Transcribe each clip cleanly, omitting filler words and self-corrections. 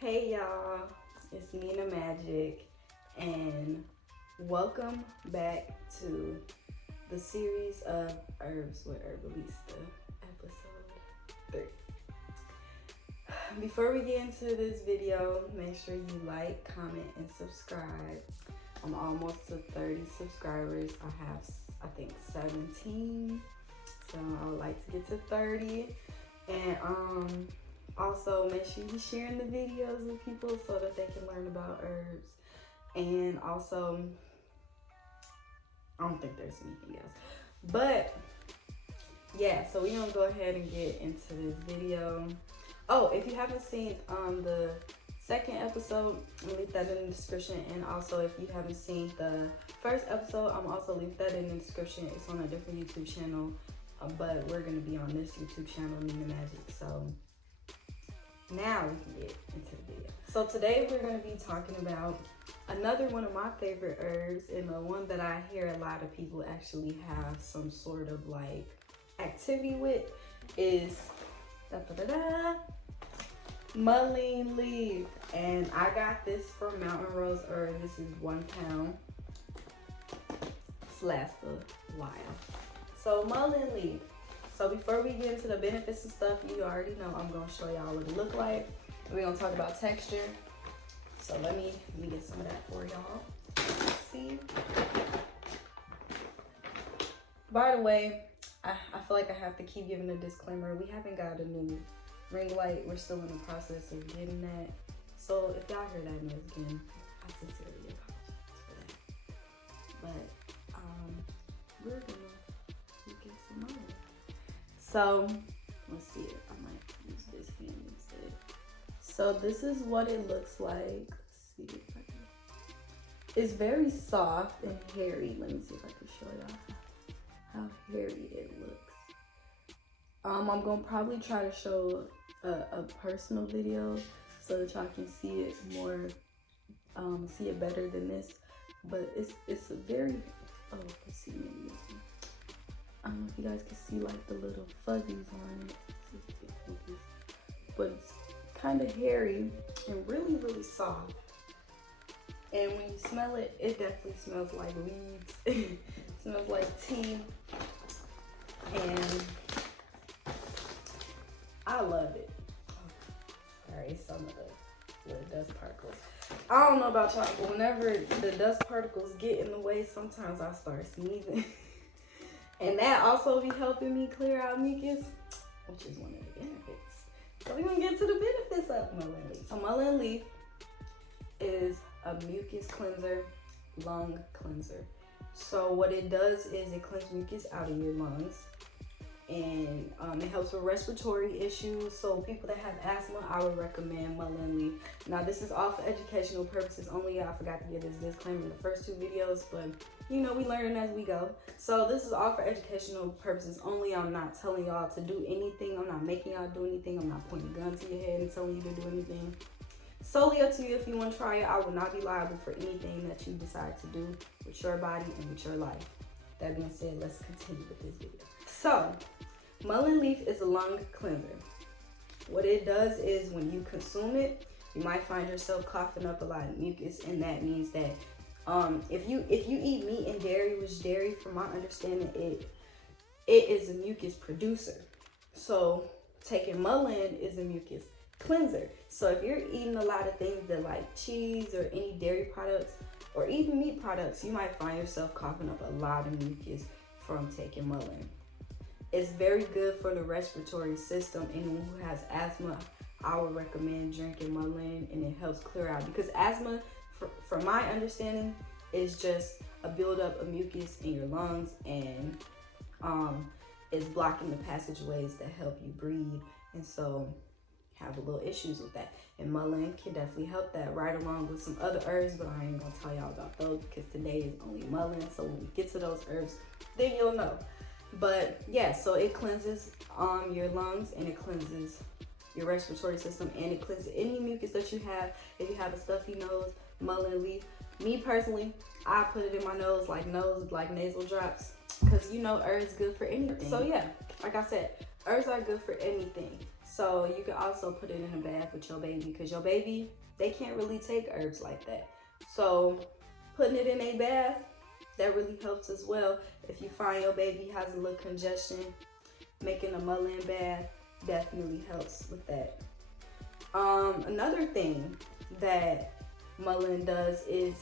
Hey y'all, it's Nina Magic, and welcome back to the series of Herbs with Herbalista, episode 3. Before we get into this video, make sure you like, comment, and subscribe. I'm almost to 30 subscribers. I have, I think, 17, so I would like to get to 30. And also, make sure you're sharing the videos with people so that they can learn about herbs. And also, I don't think there's anything else. But, yeah, so we're going to go ahead and get into this video. Oh, if you haven't seen the second episode, I'll leave that in the description. And also, if you haven't seen the first episode, I'm also leave that in the description. It's on a different YouTube channel. But we're going to be on this YouTube channel, Nina Magic. So now we can get into the video. So today we're going to be talking about another one of my favorite herbs, and the one that I hear a lot of people actually have some sort of like activity with is mullein leaf. And I got this from Mountain Rose Herb. This is 1 pound. This lasts a while. So mullein leaf. So before we get into the benefits and stuff, you already know I'm gonna show y'all what it look like. We're gonna talk about texture. So let me get some of that for y'all. See? By the way, I feel like I have to keep giving a disclaimer. We haven't got a new ring light. We're still in the process of getting that. So if y'all hear that noise again, I sincerely apologize for that. But we're gonna get some more. So let's see it. I might use this hand instead. So this is what it looks like. Let's see if I can. It's very soft and hairy. Let me see if I can show y'all how hairy it looks. I'm gonna probably try to show a personal video so that y'all can see it more, see it better than this. But it's a very, let's see, maybe this one. I don't know if you guys can see like the little fuzzies on it. But it's kind of hairy and really, really soft. And when you smell it, it definitely smells like leaves. It smells like tea. And I love it. Oh, sorry, some of the little dust particles. I don't know about y'all, but whenever the dust particles get in the way, sometimes I start sneezing. And that also be helping me clear out mucus, which is one of the benefits. So we're gonna get to the benefits of mullein leaf. So mullein leaf is a mucus cleanser, lung cleanser. So what it does is it cleans mucus out of your lungs, and it helps with respiratory issues. So people that have asthma, I would recommend mullein leaf. Now this is all for educational purposes only. I forgot to give this disclaimer in the first 2 videos, but you know, we learning as we go. So this is all for educational purposes only. I'm not telling y'all to do anything. I'm not making y'all do anything. I'm not pointing a gun to your head and telling you to do anything. Solely up to you if you want to try it. I will not be liable for anything that you decide to do with your body and with your life. That being said, let's continue with this video. So, mullein leaf is a lung cleanser. What it does is when you consume it, you might find yourself coughing up a lot of mucus, and that means that if you eat meat and dairy, which dairy, from my understanding, it is a mucus producer. So taking mullein is a mucus cleanser. So if you're eating a lot of things that like cheese or any dairy products or even meat products, you might find yourself coughing up a lot of mucus from taking mullein. It's very good for the respiratory system. Anyone who has asthma, I would recommend drinking mullein, and it helps clear out, because asthma, from my understanding, is just a buildup of mucus in your lungs, and it's blocking the passageways that help you breathe, and so have a little issues with that. And mullein can definitely help that, right along with some other herbs, but I ain't gonna tell y'all about those because today is only mullein. So when we get to those herbs, then you'll know. But yeah, so it cleanses your lungs, and it cleanses your respiratory system, and it cleanses any mucus that you have. If you have a stuffy nose, mullein leaf. Me personally, I put it in my nose like nasal drops, because you know herbs good for anything. So yeah, like I said, herbs are good for anything. So you can also put it in a bath with your baby, because your baby, they can't really take herbs like that. So putting it in a bath, that really helps as well. If you find your baby has a little congestion, making a mullein bath definitely helps with that. Another thing that mullein does is,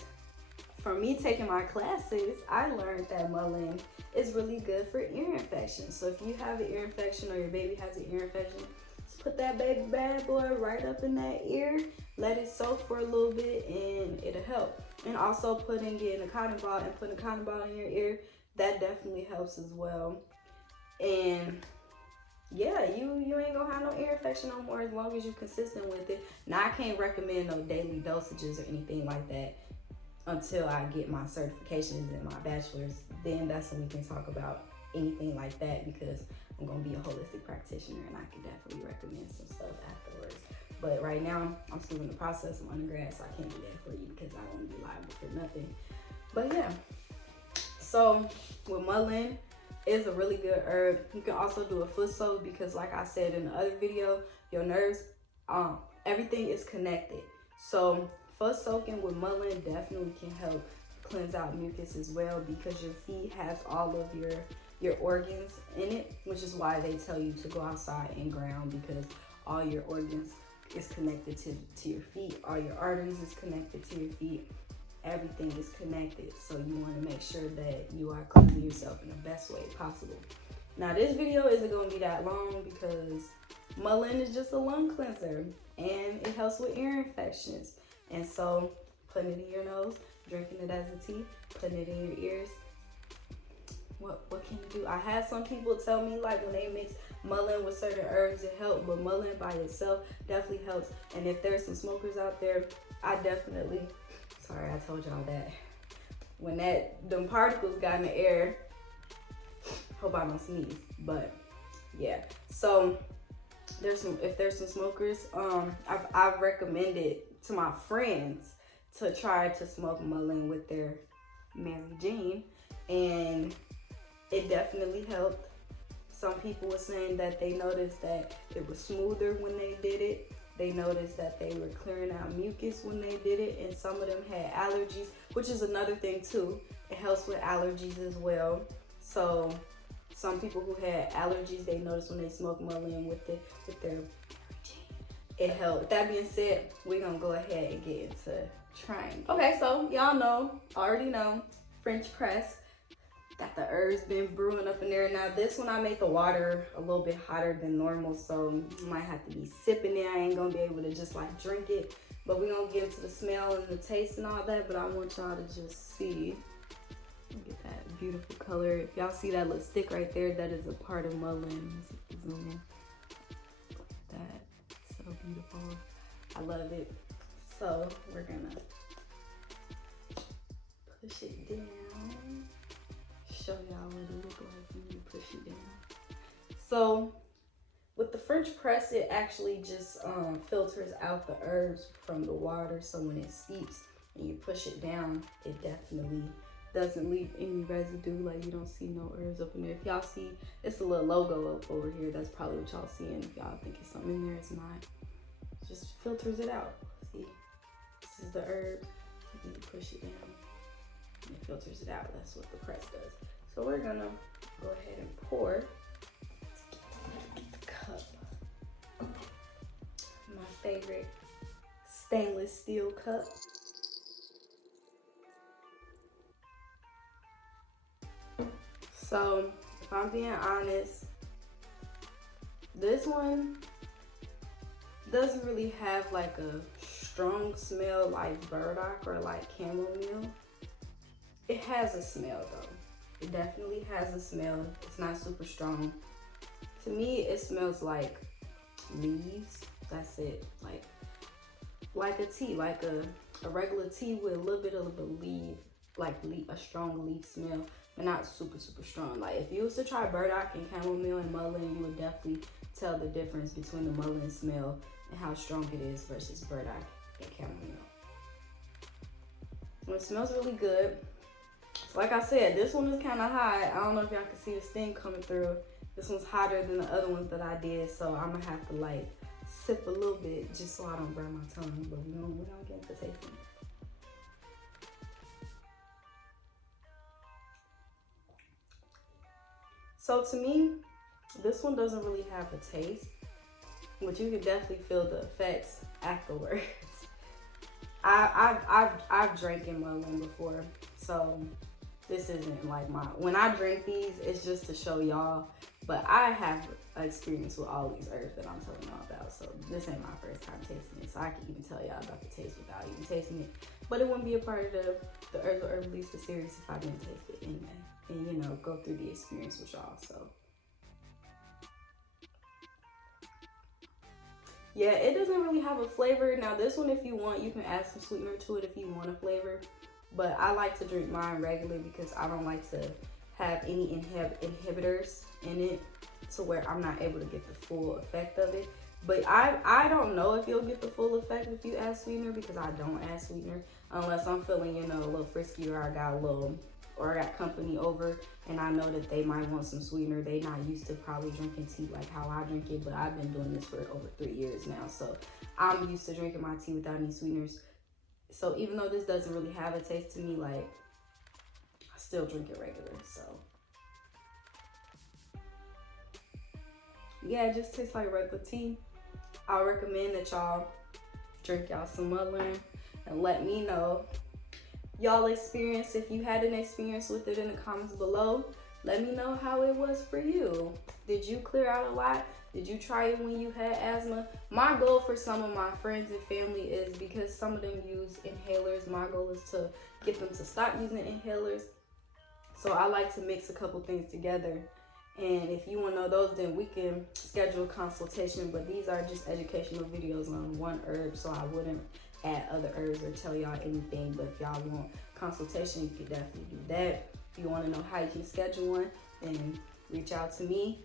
for me taking my classes, I learned that mullein is really good for ear infections. So if you have an ear infection or your baby has an ear infection, just put that baby bad boy right up in that ear, let it soak for a little bit, and it'll help. And also getting a cotton ball and putting a cotton ball in your ear, that definitely helps as well. And yeah, you ain't gonna have no ear infection no more as long as you're consistent with it. Now, I can't recommend no daily dosages or anything like that until I get my certifications and my bachelor's. Then that's when we can talk about anything like that, because I'm gonna be a holistic practitioner and I can definitely recommend some stuff afterwards. But right now, I'm still in the process of undergrad, so I can't do that for you because I don't want to be liable for nothing. But yeah, so with mullein, it's a really good herb. You can also do a foot soak, because like I said in the other video, your nerves, everything is connected. So foot soaking with mullein definitely can help cleanse out mucus as well, because your feet has all of your organs in it, which is why they tell you to go outside and ground, because all your organs is connected to your feet. All your arteries is connected to your feet. Everything is connected, so you want to make sure that you are cleansing yourself in the best way possible. Now, this video isn't going to be that long because mullein is just a lung cleanser and it helps with ear infections. And so putting it in your nose, drinking it as a tea, putting it in your ears, what can you do? I had some people tell me, like, when they mix mullein with certain herbs, it helps, but mullein by itself definitely helps. And if there's some smokers out there, I definitely, sorry, I told y'all that when them particles got in the air, hope I don't sneeze, but yeah. So if there's some smokers, I've recommended to my friends to try to smoke mullein with their Mary Jane, and it definitely helped. Some people were saying that they noticed that it was smoother when they did it. They noticed that they were clearing out mucus when they did it, and some of them had allergies, which is another thing too. It helps with allergies as well. So some people who had allergies, they noticed when they smoke mullein with their it helped. With that being said, we're gonna go ahead and get into trying. Okay, so y'all already know, French press. Got the herbs been brewing up in there. Now this one, I made the water a little bit hotter than normal, so you might have to be sipping it. I ain't gonna be able to just like drink it, but we're gonna get into the smell and the taste and all that. But I want y'all to just see, get that beautiful color. If y'all see that little stick right there, that is a part of mullein. Zoom in. Look at that, so beautiful. I love it. So we're gonna push it down. Show y'all what it look like when you push it down. So with the French press, it actually just filters out the herbs from the water. So when it steeps and you push it down, it definitely doesn't leave any residue. Like, you don't see no herbs up in there. If y'all see, it's a little logo up over here. That's probably what y'all see. And if y'all think it's something in there, it's not. It just filters it out. See, this is the herb. You push it down and it filters it out. That's what the press does. So we're gonna go ahead and pour. Cup. My favorite stainless steel cup. So if I'm being honest, this one doesn't really have like a strong smell like burdock or like chamomile. It has a smell though. It definitely has a smell. It's not super strong. To me, it smells like leaves. That's it. Like a tea, like a regular tea with a little bit of a leaf, a strong leaf smell, but not super strong. Like if you was to try burdock and chamomile and mullein, you would definitely tell the difference between the mullein smell and how strong it is versus burdock and chamomile. Well, it smells really good. So like I said, this one is kind of high. I don't know if y'all can see the steam coming through. This one's hotter than the other ones that I did, so I'm gonna have to like sip a little bit just so I don't burn my tongue. But we don't get into tasting. So to me, this one doesn't really have a taste, but you can definitely feel the effects afterwards. I've drank in Mullen before, so this isn't like when I drink these, it's just to show y'all. But I have experience with all these herbs that I'm telling y'all about, so this ain't my first time tasting it, so I can even tell y'all about the taste without even tasting it. But it wouldn't be a part of the Herbalista series if I didn't taste it anyway, and you know, go through the experience with y'all. So yeah, it doesn't really have a flavor. Now this one, if you want, you can add some sweetener to it if you want a flavor. But I like to drink mine regularly because I don't like to have any inhibitors in it to where I'm not able to get the full effect of it. But I don't know if you'll get the full effect if you add sweetener, because I don't add sweetener unless I'm feeling, you know, a little frisky, or I got company over and I know that they might want some sweetener. They not used to probably drinking tea like how I drink it, but I've been doing this for over 3 years now, so I'm used to drinking my tea without any sweeteners. So even though this doesn't really have a taste to me, like, I still drink it regular. So yeah, it just tastes like regular tea. I recommend that y'all drink y'all some Mullen and let me know y'all experience. If you had an experience with it in the comments below, let me know how it was for you. Did you clear out a lot? Did you try it when you had asthma? My goal for some of my friends and family is, because some of them use inhalers, my goal is to get them to stop using inhalers. So I like to mix a couple things together. And if you want to know those, then we can schedule a consultation. But these are just educational videos on one herb, so I wouldn't add other herbs or tell y'all anything. But if y'all want consultation, you can definitely do that. If you want to know how you can schedule one, then reach out to me.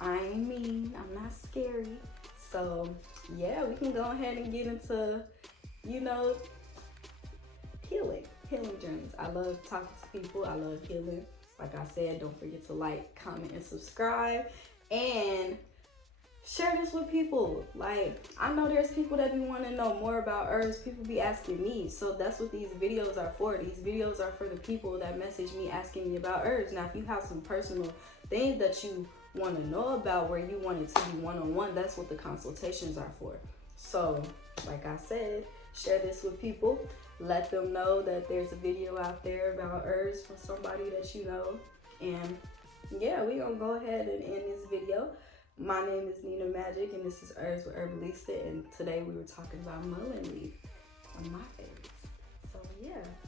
I ain't mean, I'm not scary. So yeah, we can go ahead and get into, you know, healing journeys. I love talking to people. I love healing. Like I said, don't forget to like, comment, and subscribe, and share this with people. Like, I know there's people that be wanting to know more about herbs. People be asking me, so that's what these videos are for. These videos are for the people that message me asking me about herbs. Now, if you have some personal things that you want to know about, where you want it to be one-on-one, that's what the consultations are for. So like I said, share this with people. Let them know that there's a video out there about herbs from somebody that you know. And yeah, we're gonna go ahead and end this video. My name is Nina Magic, and this is Herbs with Herbalista, and today we were talking about mullein leaf, one of my favorites. So yeah.